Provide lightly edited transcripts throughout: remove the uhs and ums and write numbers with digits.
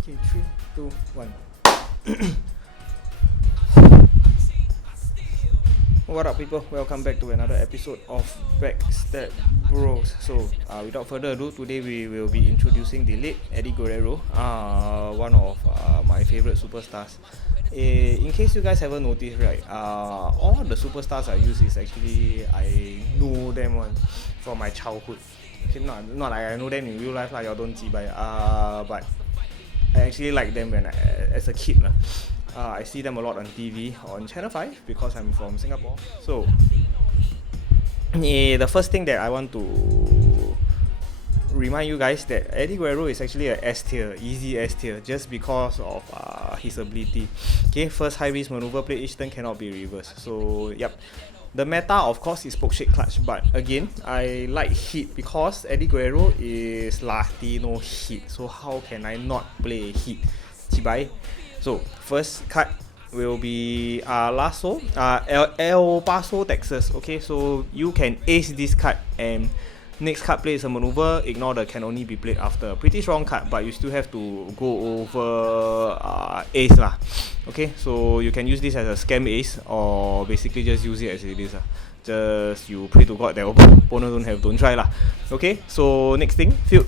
Okay, 3, 2, 1. What up, people? Welcome back to another episode of Backstab Bros. So, without further ado, today we will be introducing the late Eddie Guerrero, one of my favorite superstars. In case you guys haven't noticed, right, all the superstars I use is actually I know them one from my childhood. Okay, not like I know them in real life, like you don't see by but I actually like them as a kid. I see them a lot on TV on Channel 5 because I'm from Singapore. So, the first thing that I want to remind you guys that Eddie Guerrero is actually a S tier, easy S tier, just because of his ability. Okay, first high risk maneuver play each turn cannot be reversed. So, yep. The meta, of course, is poke shake clutch, but again, I like HEAT because Eddie Guerrero is Latino HEAT. So how can I not play HEAT? Chibai. So first card will be El Paso, Texas. Okay, so you can ace this card and next card plays a maneuver. Ignore the can only be played after. Pretty strong card, but you still have to go over ace lah. Okay, so you can use this as a scam ace or basically just use it as it is. Just you pray to God that opponent don't try lah. Okay, so next thing, field.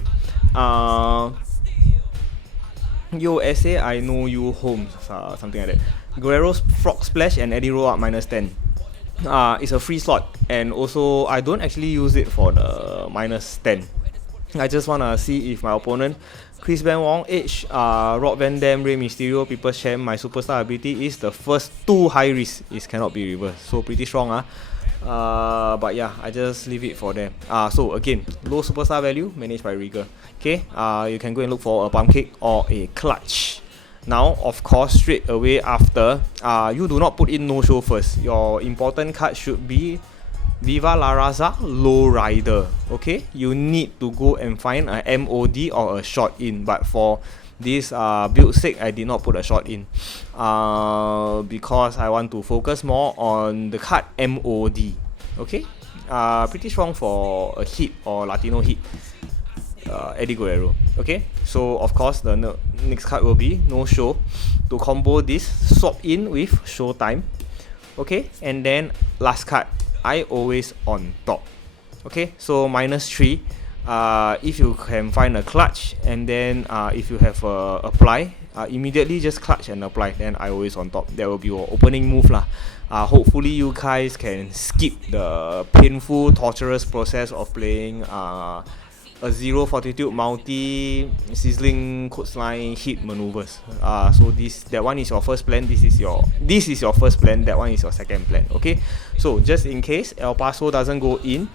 Yo SA, I know you home, something like that. Guerrero's Frog Splash and Eddie roll up -10. It's a free slot, and also I don't actually use it for the -10. I just wanna see if my opponent Chris Benoit, Edge, Rob Van Dam, Rey Mysterio, People's Champ, my superstar ability is the first 2 high risk is cannot be reversed, so pretty strong. But yeah, I just leave it for them. So again, low superstar value managed by Rigger. Okay, you can go and look for a pump kick or a clutch. Now, of course, straight away after, you do not put in no show first. Your important card should be Viva La Raza Low Rider. Okay, you need to go and find a MOD or a shot in. But for this build sake, I did not put a shot in because I want to focus more on the card MOD. Okay, pretty strong for a hit or Latino hit. Eddie Guerrero. Okay, so of course the next card will be no show. To combo this, swap in with showtime. Okay, and then last card, I always on top. Okay, so -3. If you can find a clutch, and then if you have apply, immediately just clutch and apply, then I always on top. That will be your opening move lah. Hopefully you guys can skip the painful, torturous process of playing a 0 fortitude multi sizzling coastline hit maneuvers. So that one is your first plan. This is your first plan. That one is your second plan. Okay. So just in case El Paso doesn't go in,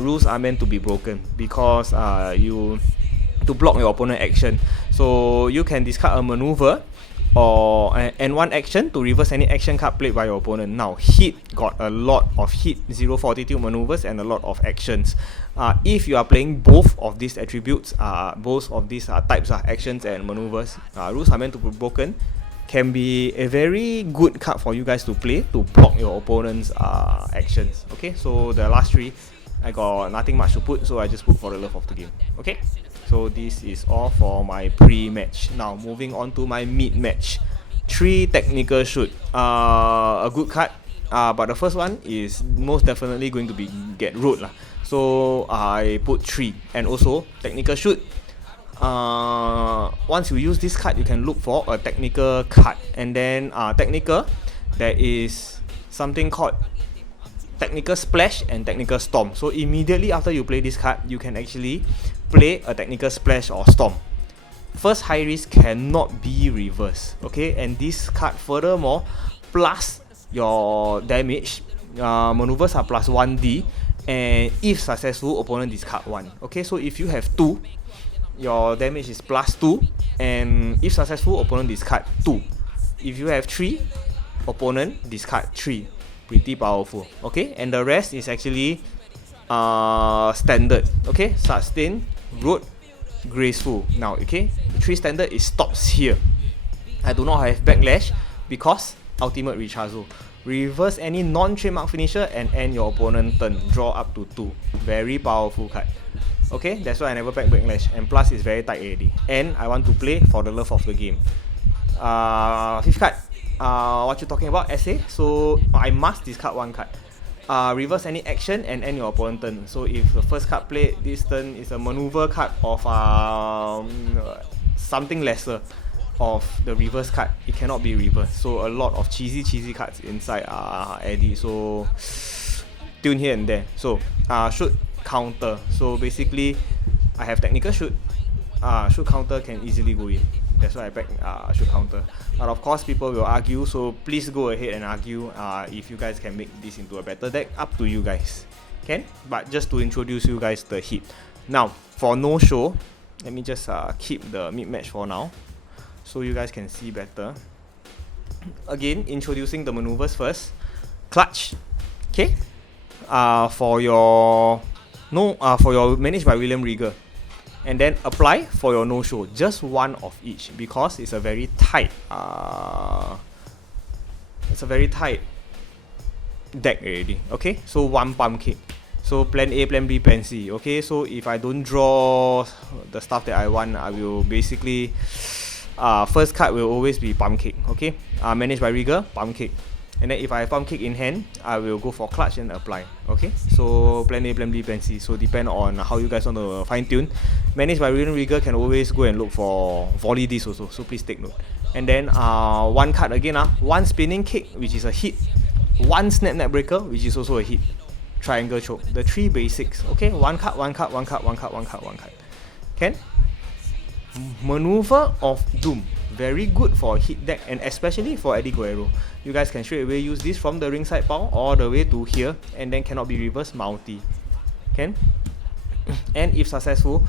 rules are meant to be broken because you to block your opponent action. So you can discard a maneuver and one action to reverse any action card played by your opponent. Now HEAT got a lot of hit 0 fortitude maneuvers and a lot of actions. If you are playing both of these attributes, both of these types of actions and maneuvers, rules are meant to be broken. Can be a very good card for you guys to play to block your opponent's actions. Okay, so the last 3, I got nothing much to put, so I just put for the love of the game. Okay, so this is all for my pre-match. Now moving on to my mid-match. 3 technical shoot. A good card. But the first one is most definitely going to be get road lah. So I put 3, and also technical shoot. Once you use this card, you can look for a technical card, and then technical, there is something called technical splash and technical storm. So immediately after you play this card, you can actually play a technical splash or storm. First high risk cannot be reversed. Okay, and this card furthermore plus your damage maneuvers are plus 1d, and if successful, opponent discard 1. Okay, so if you have 2, your damage is plus 2, and if successful, opponent discard 2. If you have 3, opponent discard 3. Pretty powerful. Okay, and the rest is actually standard. Okay, sustain, road, graceful. Now, okay, the 3 standard is stops here. I do not have backlash because ultimate rechazo. Reverse any non-trademark finisher and end your opponent turn. Draw up to 2. Very powerful card. Okay, that's why I never pack Backlash. And plus, it's very tight already. And I want to play for the love of the game. Fifth card. What you talking about? SA. So I must discard one card. Reverse any action and end your opponent turn. So if the first card played this turn is a maneuver card of something lesser of the reverse card, it cannot be reversed. So a lot of cheesy cards inside Eddie. So tune here and there. So shoot, counter. So basically I have technical shoot. Shoot, counter can easily go in. That's why I back shoot, counter. But of course people will argue, so please go ahead and argue if you guys can make this into a better deck. Up to you guys. Can? But just to introduce you guys the HEAT. Now for no show, let me just keep the mid match for now, so you guys can see better. Again, introducing the maneuvers first. Clutch. Okay. For your managed by William Regal. And then apply for your no-show, just one of each, because it's a very tight deck already. Okay, so one pump kick. So plan A, plan B, plan C. Okay, so if I don't draw the stuff that I want, I will basically first card will always be pump kick. Okay, managed by Regal, pump kick. And then if I have pump kick in hand, I will go for clutch and apply. Okay, so plan A, plan B, plan C. So depend on how you guys want to fine tune. Managed by William Regal can always go and look for volley this also. So please take note. And then one card again, one spinning kick, which is a hit. One snap breaker, which is also a hit. Triangle choke. The three basics. Okay, one card. Can? Maneuver of Doom. Very good for hit deck, and especially for Eddie Guerrero. You guys can straight away use this from the ringside pile all the way to here, and then cannot be reversed multi. Can? And if successful,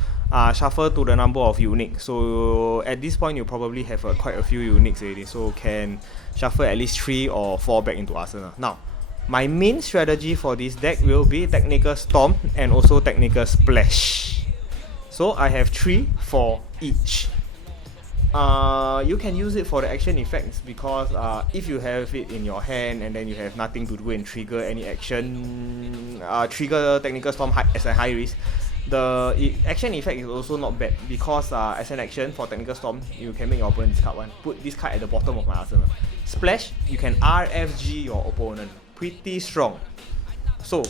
shuffle to the number of unique. So at this point you probably have quite a few uniques already, so can shuffle at least 3 or 4 back into arsenal. Now my main strategy for this deck will be technical storm and also technical splash. So I have 3 for each. You can use it for the action effects, because if you have it in your hand and then you have nothing to do and trigger any action, trigger technical storm as a high risk, the action effect is also not bad, because as an action for technical storm, you can make your opponent discard one. Put this card at the bottom of my arsenal. Splash, you can RFG your opponent. Pretty strong. So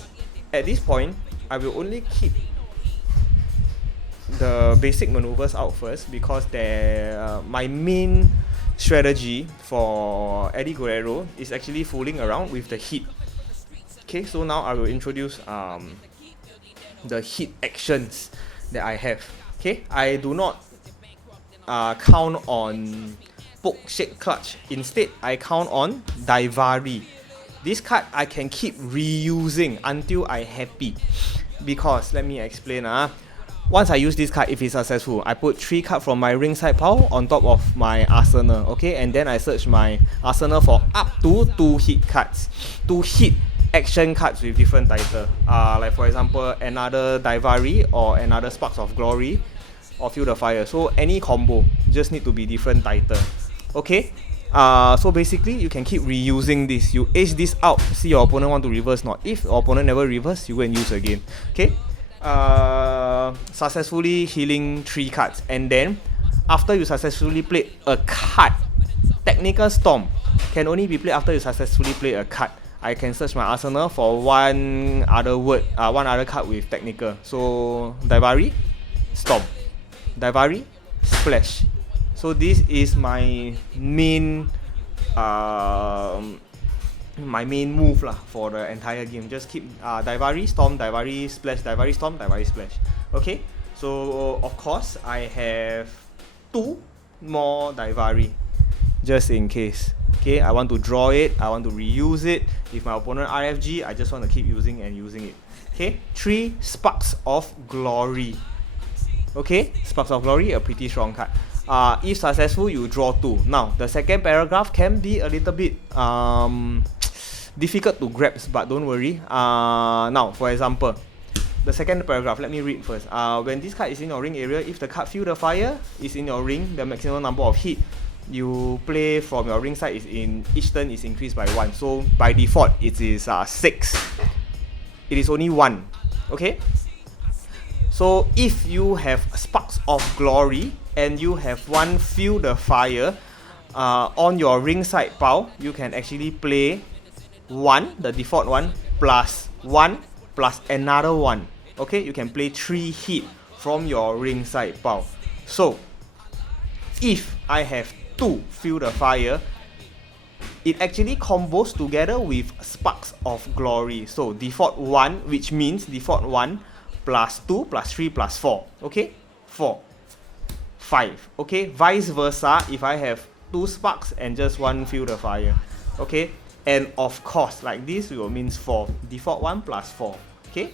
at this point, I will only keep the basic maneuvers out first, because my main strategy for Eddie Guerrero is actually fooling around with the HEAT. Okay, so now I will introduce the HEAT actions that I have. Okay, I do not count on poke, shake, clutch. Instead, I count on Daivari. This card I can keep reusing until I happy, because let me explain. Once I use this card, if it's successful, I put 3 cards from my ringside pile on top of my arsenal, okay? And then I search my arsenal for up to 2 hit cards. 2 hit action cards with different title. Like for example, another Daivari or another Sparks of Glory or Feel the Fire. So any combo, just need to be different title. Okay? So basically, you can keep reusing this. You ace this out, see your opponent want to reverse not. If your opponent never reverse, you go and use again. Okay? Successfully healing 3 cards, and then after you successfully played a card, technical storm can only be played after you successfully play a card. I can search my arsenal for one other card with technical. So Daivari, storm, Daivari, splash. So this is my main move for the entire game. Just keep Daivari, storm, Daivari, splash, Daivari, storm, Daivari, splash. Okay, so of course I have 2 more Daivari, just in case. Okay, I want to draw it, I want to reuse it. If my opponent RFG, I just want to keep using it. Okay, 3 Sparks of Glory. Okay, Sparks of Glory, a pretty strong card. If successful, you draw 2. Now the second paragraph can be a little bit difficult to grasp, but don't worry. Now, for example, the second paragraph, let me read first. When this card is in your ring area, if the card Feel the Fire is in your ring, the maximum number of hit you play from your ring side is in each turn is increased by 1. So by default, it is 6. It is only 1. Okay. So if you have Sparks of Glory and you have one Feel the Fire on your ringside pile, you can actually play one, the default one, plus one, plus another one. Okay, you can play 3 heat from your ringside pile. So if I have 2 Feel the Fire, it actually combos together with Sparks of Glory. So default 1, which means default 1 plus 2 plus 3 plus 4. Okay, 4, 5. Okay, vice versa if I have 2 Sparks and just 1 Feel the Fire. Okay, and of course like this will means 4, default 1 plus 4. Okay,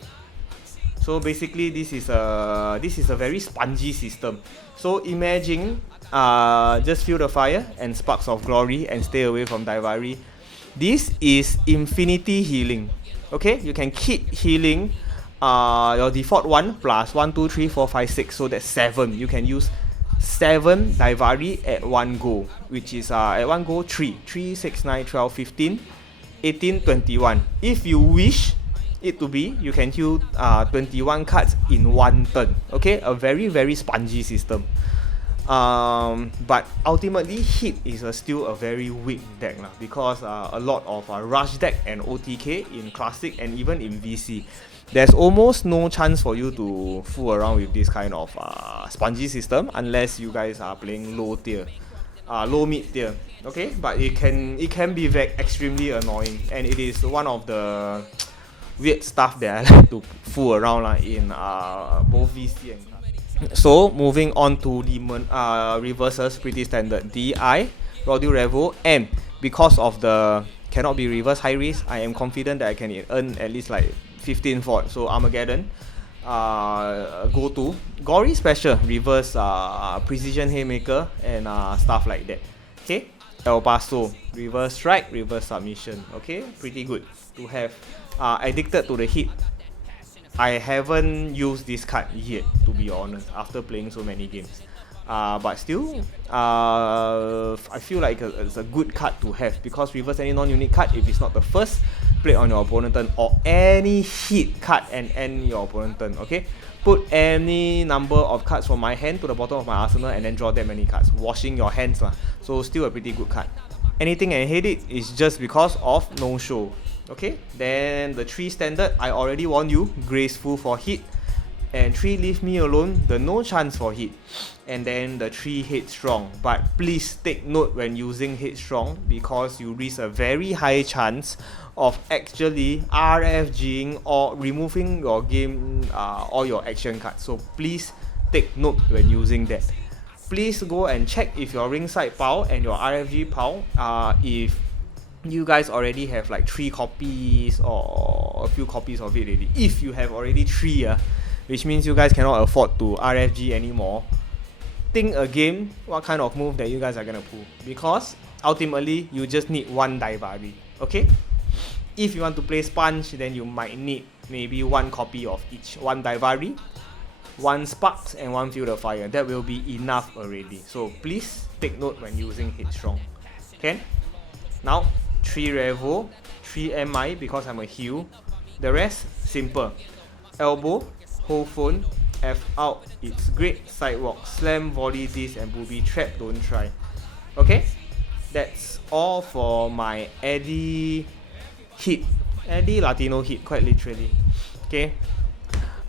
so basically this is a very spongy system. So imagine just Feel the Fire and Sparks of Glory and stay away from Daivari. This is infinity healing. Okay, you can keep healing your default 1 plus 1, 2, 3, 4, 5, 6. So that's 7. You can use 7 Daivari at one go, which is at one go 3, 6, 9, 12, 15, 18, 21. If you wish it to be, you can heal 21 cards in one turn. Okay, a very spongy system. But ultimately Heat is still a very weak deck because a lot of rush deck and OTK in Classic and even in VC, there's almost no chance for you to fool around with this kind of spongy system unless you guys are playing low tier, low mid tier. Okay, but it can be extremely annoying, and it is one of the weird stuff that I like to fool around in both VC and Classic. So moving on to the reverses, pretty standard DI, Raw Deal Revo, and because of the cannot be reverse high risk, I am confident that I can earn at least like 15 fort. So Armageddon, go to Gory Special, reverse Precision Haymaker and stuff like that. Okay, El Paso, reverse strike, reverse submission. Okay, pretty good to have. Addicted to the Heat, I haven't used this card yet, to be honest, after playing so many games. But still, I feel like it's a good card to have because reverse any non-unique card if it's not the first played on your opponent turn, or any Heat card and end your opponent turn. Okay, put any number of cards from my hand to the bottom of my arsenal and then draw that many cards, washing your hands lah. So still a pretty good card. Anything I hate it is just because of no show. Okay, then the 3 standard, I already warned you, Graceful for Heat, and 3 Leave Me Alone, the no chance for Heat, and then the 3 Headstrong. But please take note when using Headstrong because you risk a very high chance of actually RFGing or removing your game or your action card. So please take note when using that. Please go and check if your ringside pile and your RFG pile, if you guys already have like 3 copies or a few copies of it already. If you have already 3, which means you guys cannot afford to RFG anymore, think again what kind of move that you guys are gonna pull, because ultimately you just need 1 Daivari. Okay, if you want to play Sponge, then you might need maybe 1 copy of each, 1 Daivari, 1 Sparks and 1 Feel the Fire. That will be enough already. So please take note when using Headstrong. Okay, now 3 Revo, 3 MI because I'm a heal. The rest simple: elbow, hold phone, F out, it's great, sidewalk, slam, volley this, and booby trap, don't try. Okay, that's all for my Eddie Heat, Eddie Latino Heat, quite literally. Okay,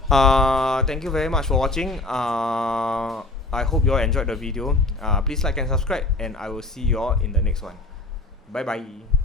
thank you very much for watching. I hope you all enjoyed the video. Please like and subscribe, and I will see you all in the next one. Bye bye.